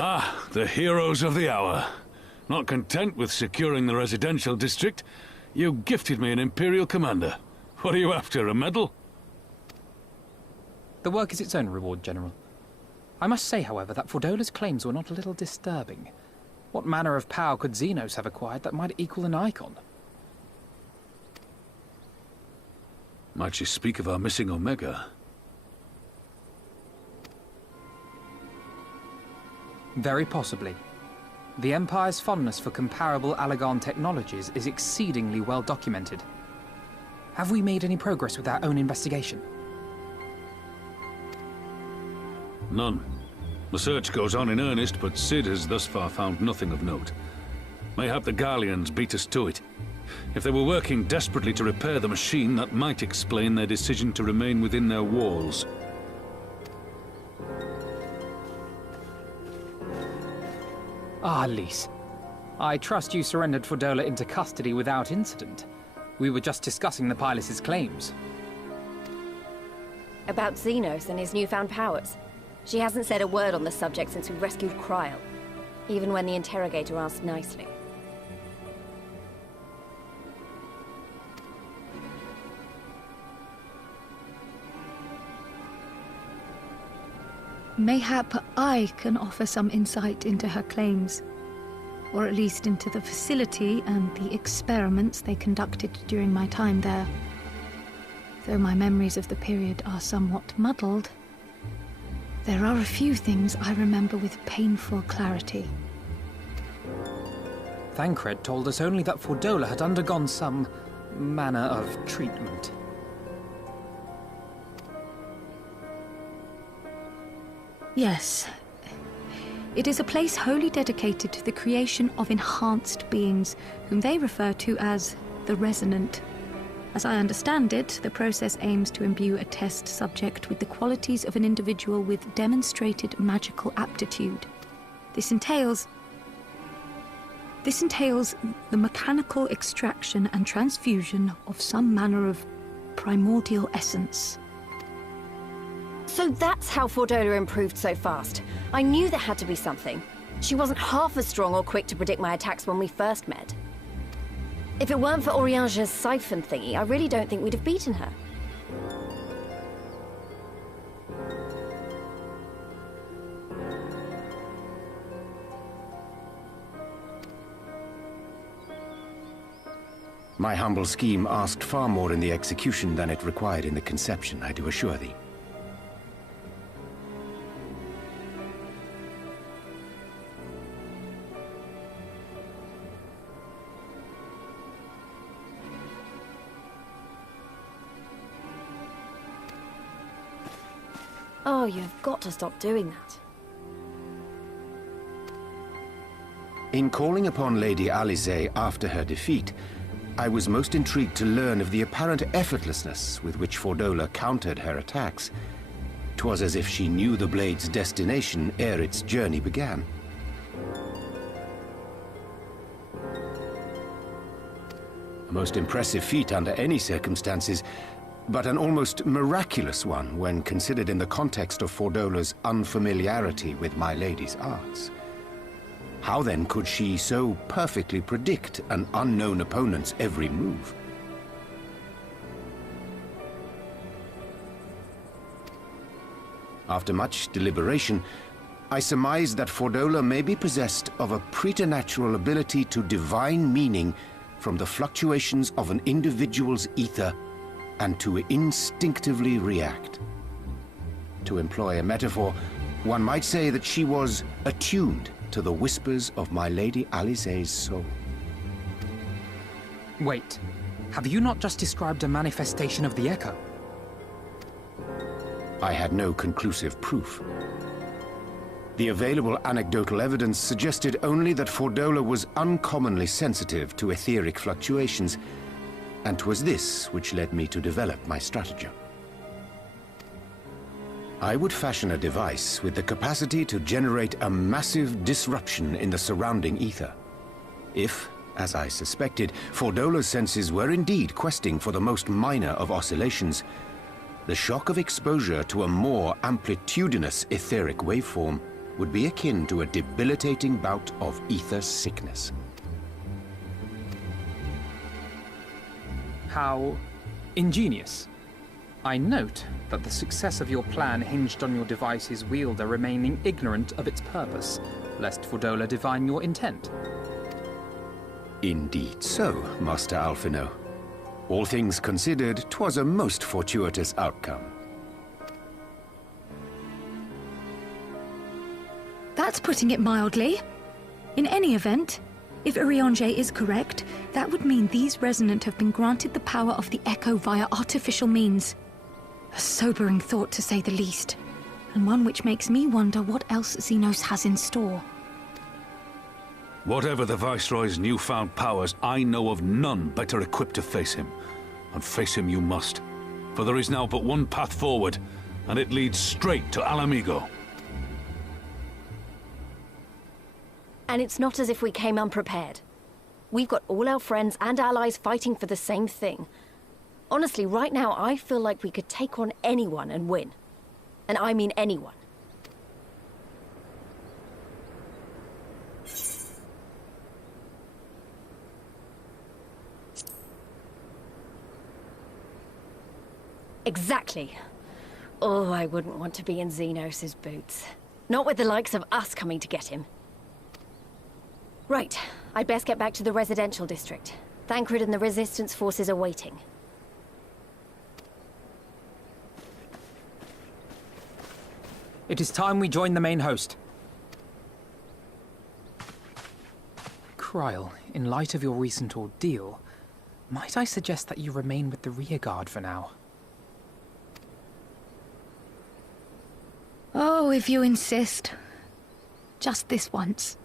Ah, the heroes of the hour. Not content with securing the residential district, you gifted me an Imperial Commander. What are you after, a medal? The work is its own reward, General. I must say, however, that Fordola's claims were not a little disturbing. What manner of power could Xenos have acquired that might equal an Icon? Might she speak of our missing Omega? Very possibly. The Empire's fondness for comparable Allagan technologies is exceedingly well documented. Have we made any progress with our own investigation? None. The search goes on in earnest, but Sid has thus far found nothing of note. Mayhap the Garleans beat us to it. If they were working desperately to repair the machine, that might explain their decision to remain within their walls. Ah, Lise. I trust you surrendered Fordola into custody without incident. We were just discussing the pilot's claims. About Xenos and his newfound powers. She hasn't said a word on the subject since we rescued Kryl, even when the interrogator asked nicely. Mayhap I can offer some insight into her claims, or at least into the facility and the experiments they conducted during my time there. Though my memories of the period are somewhat muddled, there are a few things I remember with painful clarity. Thancred told us only that Fordola had undergone some manner of treatment. Yes. It is a place wholly dedicated to the creation of enhanced beings, whom they refer to as the Resonant. As I understand it, the process aims to imbue a test subject with the qualities of an individual with demonstrated magical aptitude. This entails the mechanical extraction and transfusion of some manner of primordial essence. So that's how Fordola improved so fast. I knew there had to be something. She wasn't half as strong or quick to predict my attacks when we first met. If it weren't for Oriange's siphon thingy, I really don't think we'd have beaten her. My humble scheme asked far more in the execution than it required in the conception, I do assure thee. Oh, you've got to stop doing that. In calling upon Lady Alisaie after her defeat, I was most intrigued to learn of the apparent effortlessness with which Fordola countered her attacks. 'Twas as if she knew the blade's destination ere its journey began. A most impressive feat under any circumstances, but an almost miraculous one when considered in the context of Fordola's unfamiliarity with my lady's arts. How then could she so perfectly predict an unknown opponent's every move? After much deliberation, I surmise that Fordola may be possessed of a preternatural ability to divine meaning from the fluctuations of an individual's ether and to instinctively react. To employ a metaphor, one might say that she was attuned to the whispers of my Lady Alisaie's soul. Wait, have you not just described a manifestation of the Echo? I had no conclusive proof. The available anecdotal evidence suggested only that Fordola was uncommonly sensitive to etheric fluctuations, and 'twas this which led me to develop my stratagem. I would fashion a device with the capacity to generate a massive disruption in the surrounding ether. If, as I suspected, Fordola's senses were indeed questing for the most minor of oscillations, the shock of exposure to a more amplitudinous etheric waveform would be akin to a debilitating bout of ether sickness. How ingenious. I note that the success of your plan hinged on your device's wielder remaining ignorant of its purpose, lest Fordola divine your intent. Indeed so, Master Alphino. All things considered, 'twas a most fortuitous outcome. That's putting it mildly. In any event, if Urianger is correct, that would mean these Resonant have been granted the power of the Echo via artificial means. A sobering thought, to say the least, and one which makes me wonder what else Xenos has in store. Whatever the Viceroy's newfound powers, I know of none better equipped to face him. And face him you must. For there is now but one path forward, and it leads straight to Alamigo. And it's not as if we came unprepared. We've got all our friends and allies fighting for the same thing. Honestly, right now I feel like we could take on anyone and win. And I mean anyone. Exactly. Oh, I wouldn't want to be in Xenos' boots. Not with the likes of us coming to get him. Right, I'd best get back to the residential district. Thancred and the Resistance forces are waiting. It is time we join the main host. Kryl, in light of your recent ordeal, might I suggest that you remain with the rearguard for now? Oh, if you insist. Just this once.